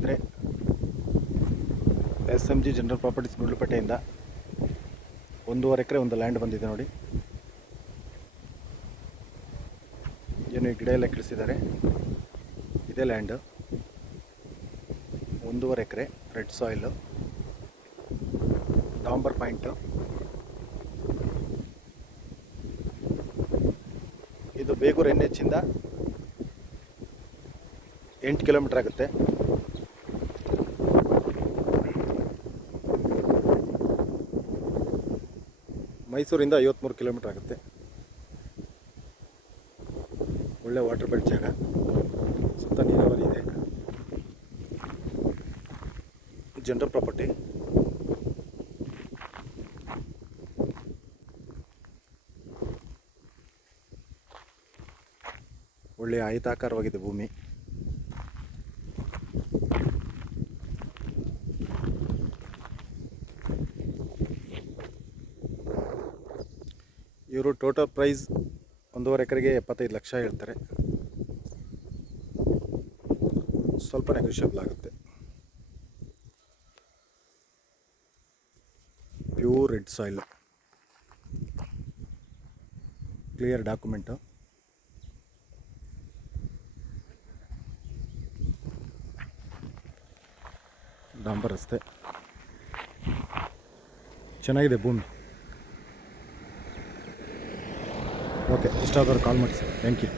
ಸ್ನೇಹಿತರೆ, SMG general properties ಗುಂಡ್ಲುಪೇಟೆಯಿಂದ 1.5 ಎಕರೆ ಒಂದು land ಬಂದಿದೆ ನೋಡಿ. ಏನು ಈ ಗಿಡ ಎಲ್ಲ ಕಳಿಸಿದ್ದಾರೆ. ಇದೇ ಲ್ಯಾಂಡ್ 1.5 ಎಕರೆ, ರೆಡ್ ಸಾಯಿಲು, ಡಾಂಬರ್ ಪಾಯಿಂಟು. ಇದು ಬೇಗೂರು NH ಇಂದ 8 ಕಿಲೋಮೀಟರ್ ಆಗುತ್ತೆ. ಮೈಸೂರಿಂದ 53 ಕಿಲೋಮೀಟರ್ ಆಗುತ್ತೆ. ಒಳ್ಳೆ ವಾಟರ್ ಬೆಲ್ಟ್ ಜಾಗ, ಸುತ್ತ ನೀರಾವರಿ ಇದೆ. General property. ಒಳ್ಳೆ ಆಯತಾಕಾರವಾಗಿದೆ ಭೂಮಿ. ಇವರು ಟೋಟಲ್ ಪ್ರೈಸ್ 1.5 ಎಕರೆಗೆ 75 ಲಕ್ಷ ಹೇಳ್ತಾರೆ. ಸ್ವಲ್ಪ ನೆಗೋಷಿಯಬಲ್ ಆಗುತ್ತೆ. Pure red soil, clear document. ಡಾಂಬರ್ ರಸ್ತೆ, ಚೆನ್ನಾಗಿದೆ ಭೂಮಿ. ಓಕೆ, ಇಷ್ಟ ಆದವ್ರು ಕಾಲ್ ಮಾಡಿ ಸರ್. Thank you.